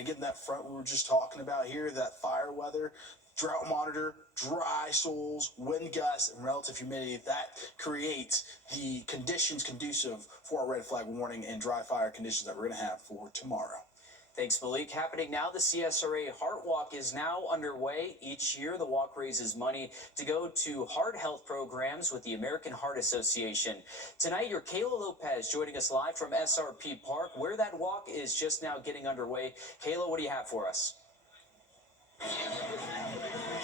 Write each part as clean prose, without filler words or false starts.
and getting that front we were just talking about here, that fire weather, drought monitor, dry soils, wind gusts, and relative humidity, that creates the conditions conducive for our red flag warning and dry fire conditions that we're going to have for tomorrow. Thanks, Malik. Happening now, the CSRA Heart Walk is now underway. Each year, the walk raises money to go to heart health programs with the American Heart Association. Tonight, your Kayla Lopez joining us live from SRP Park, where that walk is just now getting underway. Kayla, what do you have for us?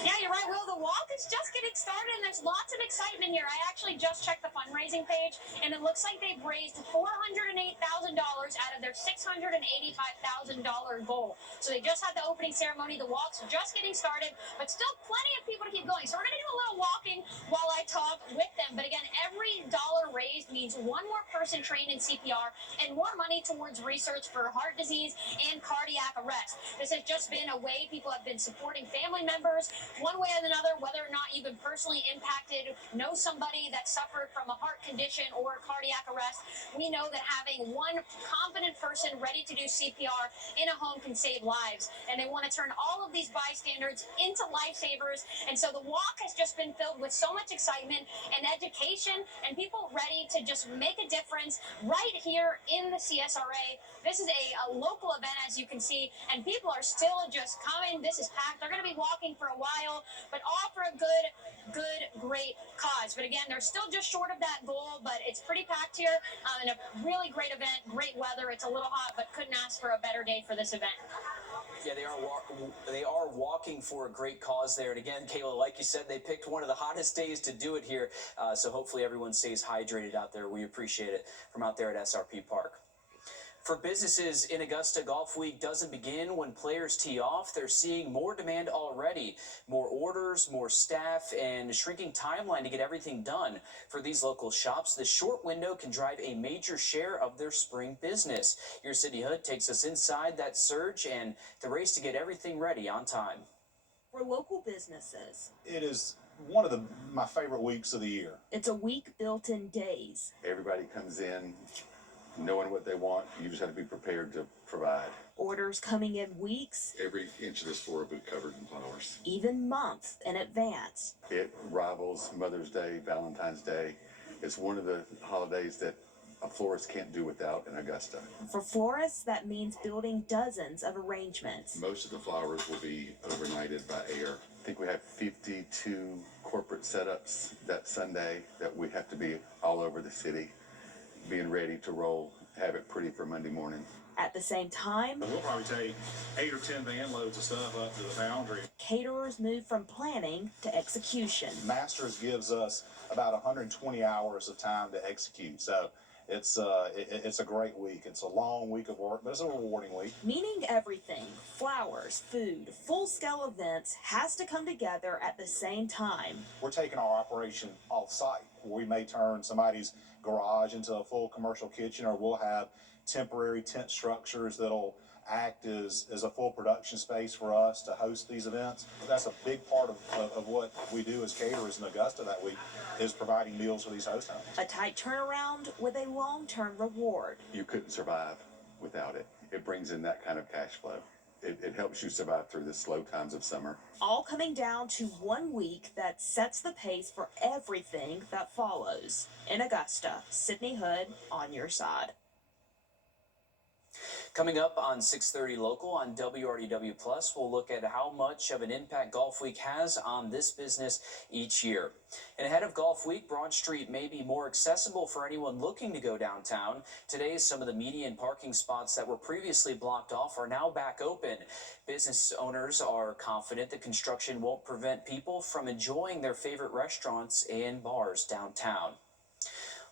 Yeah, you're right, Will. The walk is just getting started, and there's lots of excitement here. I actually just checked the fundraising page, and it looks like they've raised $408,000 out of their $685,000 goal. So they just had the opening ceremony. The walk's just getting started, but still plenty of people to keep going. So we're going to do a little walking while I talk with them. But again, every dollar raised means one more person trained in CPR and more money towards research for heart disease and cardiac arrest. This has just been a way people have been supporting family members one way or another, whether or not you've been personally impacted, know somebody that suffered from a heart condition or cardiac arrest. We know that having one competent person ready to do CPR in a home can save lives. And they want to turn all of these bystanders into lifesavers. And so the walk has just been filled with so much excitement and education and people ready to just make a difference right here in the CSRA. This is a local event, as you can see, and people are still just coming. This is packed. They're going to be walking for a while, but all for a great cause. But again, they're still just short of that goal, but it's pretty packed here and a really great event, great weather. It's a little hot, but couldn't ask for a better day for this event. Yeah, they are walking for a great cause there. And again, Kayla, like you said, they picked one of the hottest days to do it here. So hopefully everyone stays hydrated out there. We appreciate it from out there at SRP Park. For businesses in Augusta, Golf Week doesn't begin when players tee off. They're seeing more demand already. More orders, more staff, and a shrinking timeline to get everything done. For these local shops, the short window can drive a major share of their spring business. Your City Hood takes us inside that surge and the race to get everything ready on time. For local businesses, it is one of my favorite weeks of the year. It's a week built in days. Everybody comes in knowing what they want. You just have to be prepared to provide. Orders coming in weeks. Every inch of this floor will be covered in flowers. Even months in advance. It rivals Mother's Day, Valentine's Day. It's one of the holidays that a florist can't do without in Augusta. For florists, that means building dozens of arrangements. Most of the flowers will be overnighted by air. I think we have 52 corporate setups that Sunday that we have to be all over the city, being ready to roll, have it pretty for Monday morning. At the same time, we'll probably take 8 or 10 van loads of stuff up to the foundry. Caterers move from planning to execution. Masters gives us about 120 hours of time to execute, so it's a great week. It's a long week of work, but it's a rewarding week. Meaning everything, flowers, food, full-scale events has to come together at the same time. We're taking our operation off-site. We may turn somebody's garage into a full commercial kitchen, or we'll have temporary tent structures that'll act as a full production space for us to host these events. That's a big part of what we do as caterers in Augusta that week, is providing meals for these host homes. A tight turnaround with a long-term reward. You couldn't survive without it. It brings in that kind of cash flow. It helps you survive through the slow times of summer. All coming down to 1 week that sets the pace for everything that follows. In Augusta, Sydney Hood on your side. Coming up on 6:30 local on WRDW+, we'll look at how much of an impact Golf Week has on this business each year. And ahead of Golf Week, Broad Street may be more accessible for anyone looking to go downtown. Today, some of the median parking spots that were previously blocked off are now back open. Business owners are confident the construction won't prevent people from enjoying their favorite restaurants and bars downtown.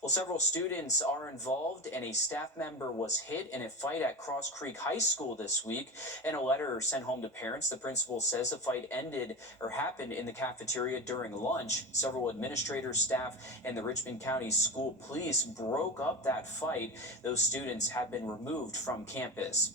Well, several students are involved, and a staff member was hit in a fight at Cross Creek High School this week. In a letter sent home to parents, the principal says the fight happened in the cafeteria during lunch. Several administrators, staff, and the Richmond County School Police broke up that fight. Those students have been removed from campus.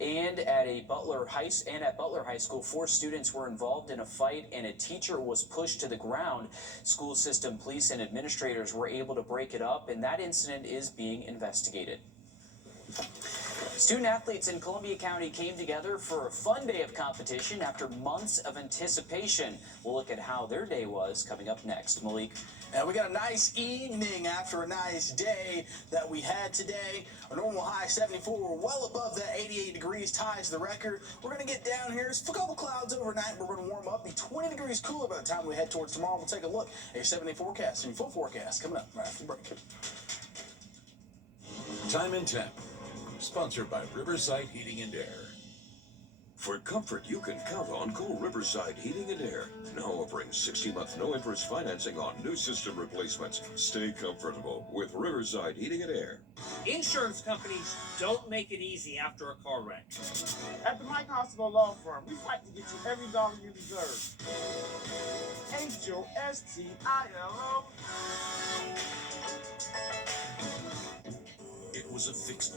And at Butler High School, 4 students were involved in a fight and a teacher was pushed to the ground. School system police and administrators were able to break it up, and that incident is being investigated. Student athletes in Columbia County came together for a fun day of competition after months of anticipation. We'll look at how their day was coming up next. Malik. And we got a nice evening after a nice day that we had today. Our normal high 74. We're well above that 88 degrees, ties the record. We're going to get down here. It's a couple clouds overnight. We're going to warm up, be 20 degrees cooler by the time we head towards tomorrow. We'll take a look at your 7-day forecast and your full forecast coming up right after the break. Time and Temp, sponsored by Riverside Heating and Air. For comfort you can count on, call Riverside Heating and Air. Now offering 60-month no-interest financing on new system replacements. Stay comfortable with Riverside Heating and Air. Insurance companies don't make it easy after a car wreck. At the Mike Hospital Law Firm, we fight to get you every dollar you deserve. HOSTILO. It was a fixed